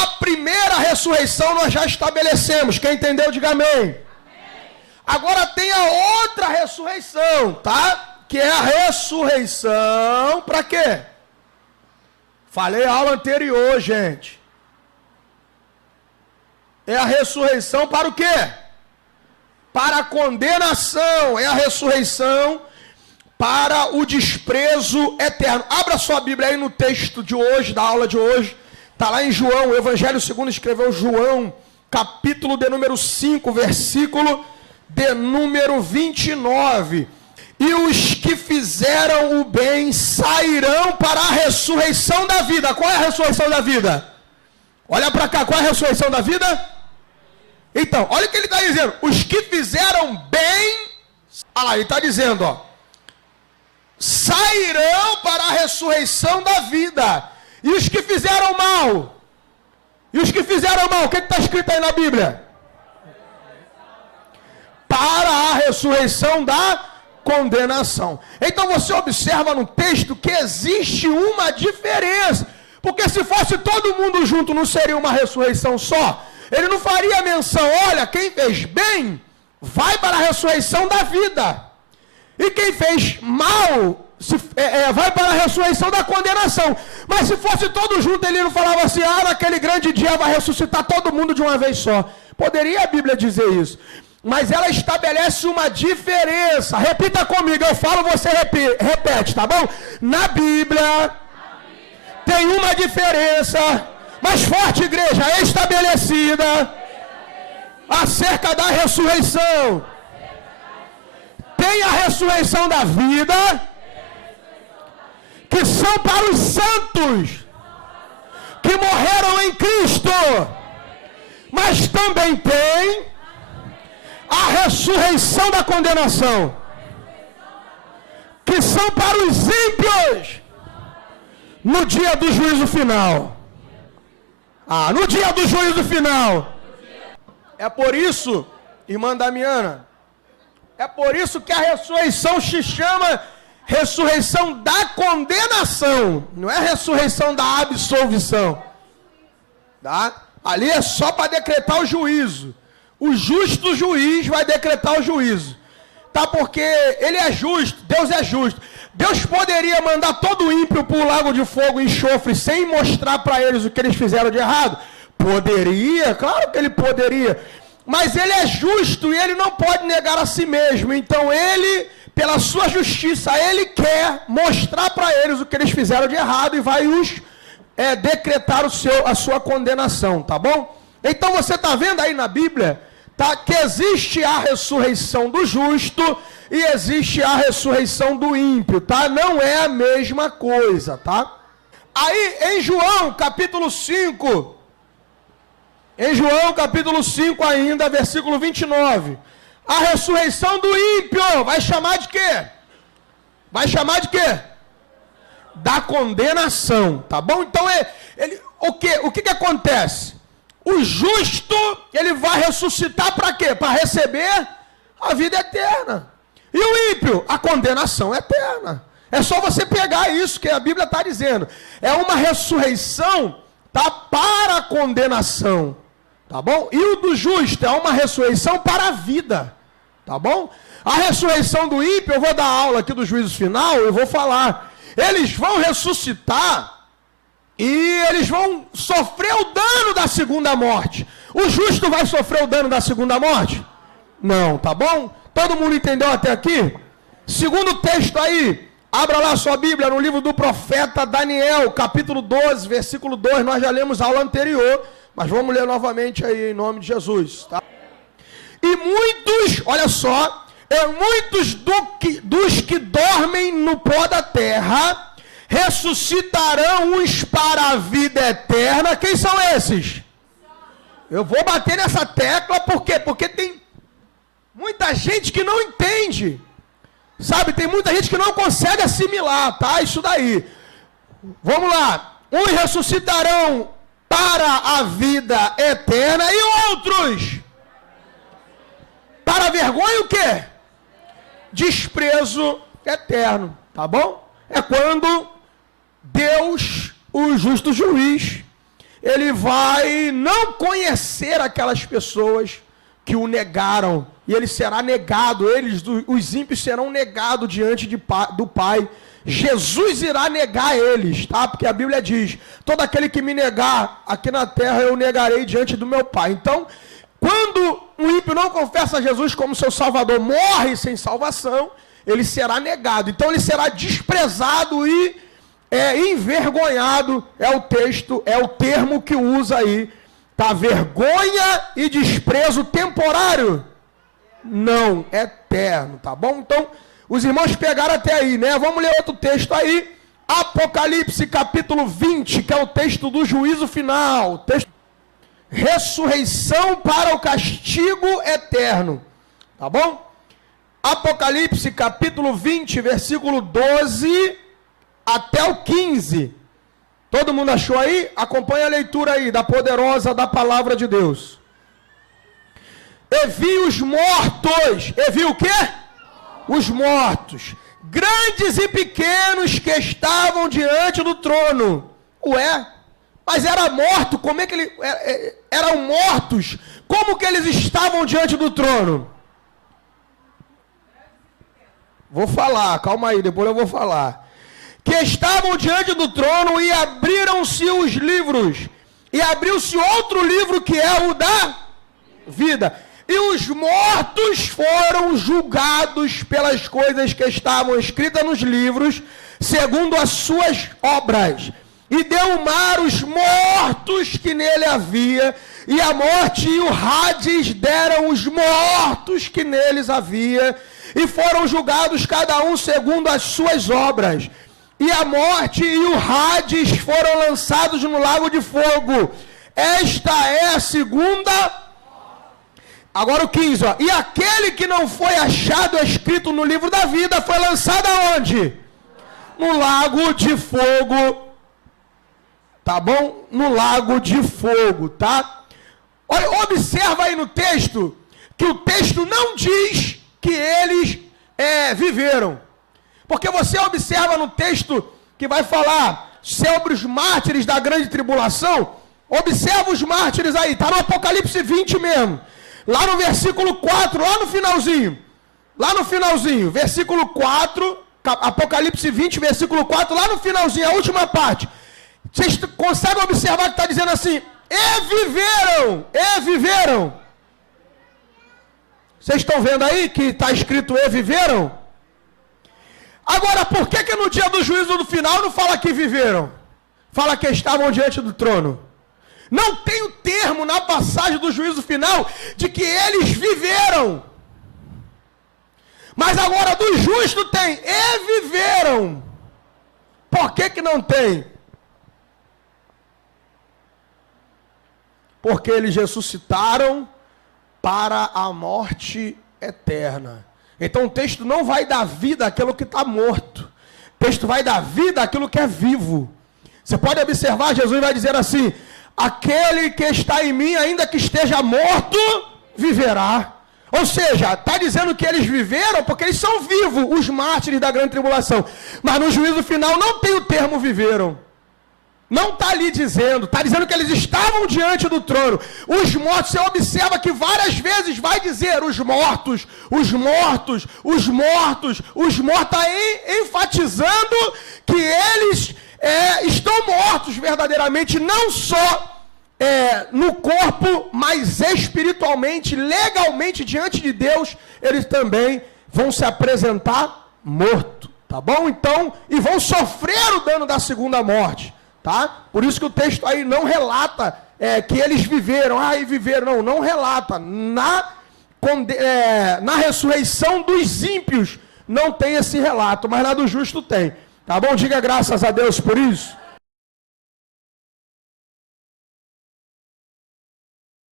A primeira ressurreição nós já estabelecemos. Quem entendeu, diga amém. Agora tem a outra ressurreição, tá? Que é a ressurreição para quê? Falei a aula anterior, gente. É a ressurreição para o quê? Para a condenação. É a ressurreição para o desprezo eterno. Abra sua Bíblia aí no texto de hoje, da aula de hoje. Está lá em João, o Evangelho segundo escreveu João, capítulo de número 5, versículo de número 29. E os que fizeram o bem sairão para a ressurreição da vida. Qual é a ressurreição da vida? Olha para cá, qual é a ressurreição da vida? Então, olha o que ele está dizendo. Os que fizeram bem, olha lá, ele está dizendo, ó, sairão para a ressurreição da vida. E os que fizeram mal? E os que fizeram mal, o que está escrito aí na Bíblia? Para a ressurreição da condenação. Então você observa no texto que existe uma diferença. Porque se fosse todo mundo junto, não seria uma ressurreição só. Ele não faria menção, olha, quem fez bem, vai para a ressurreição da vida. E quem fez mal, vai para a ressurreição da condenação. Mas se fosse todo junto, ele não falava assim, naquele grande dia vai ressuscitar todo mundo de uma vez só. Poderia a Bíblia dizer isso. Mas ela estabelece uma diferença. Repita comigo, eu falo, você repete, tá bom? Na Bíblia tem uma diferença, mais forte, igreja, estabelecida acerca da ressurreição. Tem a ressurreição da vida, que são para os santos que morreram em Cristo, mas também tem a ressurreição da condenação, que são para os ímpios no dia do juízo final. No dia do juízo final. É por isso, irmã Damiana, é por isso que a ressurreição se chama ressurreição da condenação. Não é ressurreição da absolvição. Tá? Ali é só para decretar o juízo. O justo juiz vai decretar o juízo. Tá? Porque ele é justo, Deus é justo. Deus poderia mandar todo ímpio para o lago de fogo e enxofre sem mostrar para eles o que eles fizeram de errado? Poderia, claro que ele poderia. Mas ele é justo e ele não pode negar a si mesmo. Então ele, pela sua justiça, ele quer mostrar para eles o que eles fizeram de errado e vai os decretar a sua condenação, tá bom? Então você está vendo aí na Bíblia, tá, que existe a ressurreição do justo e existe a ressurreição do ímpio, tá? Não é a mesma coisa, tá? Aí em João capítulo 5, ainda, versículo 29, a ressurreição do ímpio vai chamar de quê? Da condenação, tá bom? Então o que acontece? O justo, ele vai ressuscitar para quê? Para receber a vida eterna. E o ímpio? A condenação eterna. É só você pegar isso que a Bíblia está dizendo. É uma ressurreição, tá, para a condenação. Tá bom? E o do justo é uma ressurreição para a vida. Tá bom? A ressurreição do ímpio, eu vou dar aula aqui do juízo final, eu vou falar. Eles vão ressuscitar e eles vão sofrer o dano da segunda morte. O justo vai sofrer o dano da segunda morte? Não, tá bom? Todo mundo entendeu até aqui? Segundo texto aí, abra lá sua Bíblia no livro do profeta Daniel, capítulo 12, versículo 2. Nós já lemos a aula anterior, mas vamos ler novamente aí em nome de Jesus, tá? E muitos, olha só, muitos dos que dormem no pó da terra ressuscitarão uns para a vida eterna. Quem são esses? Eu vou bater nessa tecla, por quê? Porque tem muita gente que não entende, sabe? Tem muita gente que não consegue assimilar, tá? Isso daí. Vamos lá. Uns ressuscitarão para a vida eterna e outros para a vergonha o quê? Desprezo eterno, tá bom? É quando Deus, o justo juiz, ele vai não conhecer aquelas pessoas que o negaram, e ele será negado, os ímpios serão negados diante do Pai. Jesus irá negar eles, tá? Porque a Bíblia diz, todo aquele que me negar aqui na terra, eu negarei diante do meu Pai. Então, quando o ímpio não confessa Jesus como seu Salvador, morre sem salvação, ele será negado. Então, ele será desprezado e envergonhado, é o termo que usa aí, tá? Vergonha e desprezo temporário? Não, eterno, tá bom? Então, os irmãos pegaram até aí, né? Vamos ler outro texto aí, Apocalipse capítulo 20, que é o texto do juízo final, texto ressurreição para o castigo eterno, tá bom? Apocalipse capítulo 20, versículo 12 até o 15. Todo mundo achou aí? Acompanha a leitura aí da poderosa da palavra de Deus. E vi os mortos. E vi o quê? Os mortos, grandes e pequenos, que estavam diante do trono. Ué, mas era morto, como é que eram mortos? Como que eles estavam diante do trono? Vou falar, calma aí, depois eu vou falar. Que estavam diante do trono e abriram-se os livros. E abriu-se outro livro que é o da vida. E os mortos foram julgados pelas coisas que estavam escritas nos livros, segundo as suas obras. E deu o mar os mortos que nele havia, e a morte e o Hades deram os mortos que neles havia, e foram julgados cada um segundo as suas obras. E a morte e o Hades foram lançados no lago de fogo. Esta é a segunda. Agora o 15, ó. E aquele que não foi achado escrito no livro da vida foi lançado aonde? No lago de fogo. Tá bom? No lago de fogo, tá? Olha, observa aí no texto, que o texto não diz que eles viveram. Porque você observa no texto que vai falar sobre os mártires da grande tribulação. Observa os mártires aí, tá no Apocalipse 20 mesmo. Lá no versículo 4, lá no finalzinho, versículo 4, Apocalipse 20, versículo 4, lá no finalzinho, a última parte. Vocês conseguem observar que está dizendo assim, e viveram. Vocês estão vendo aí que está escrito e viveram? Agora, por que no dia do juízo do final não fala que viveram? Fala que estavam diante do trono. Não tem o termo na passagem do juízo final de que eles viveram. Mas agora do justo tem, e viveram. Por que não tem? Porque eles ressuscitaram para a morte eterna. Então o texto não vai dar vida àquilo que está morto. O texto vai dar vida àquilo que é vivo. Você pode observar, Jesus vai dizer assim, aquele que está em mim, ainda que esteja morto, viverá. Ou seja, está dizendo que eles viveram porque eles são vivos, os mártires da grande tribulação. Mas no juízo final não tem o termo viveram. Não está ali dizendo, está dizendo que eles estavam diante do trono. Os mortos, você observa que várias vezes vai dizer os mortos, está enfatizando que eles estão mortos verdadeiramente, não só no corpo, mas espiritualmente, legalmente, diante de Deus, eles também vão se apresentar mortos, tá bom? Então, e vão sofrer o dano da segunda morte. Tá? Por isso que o texto aí não relata que eles viveram, não relata. Na ressurreição dos ímpios não tem esse relato, mas na do justo tem. Tá bom? Diga graças a Deus por isso.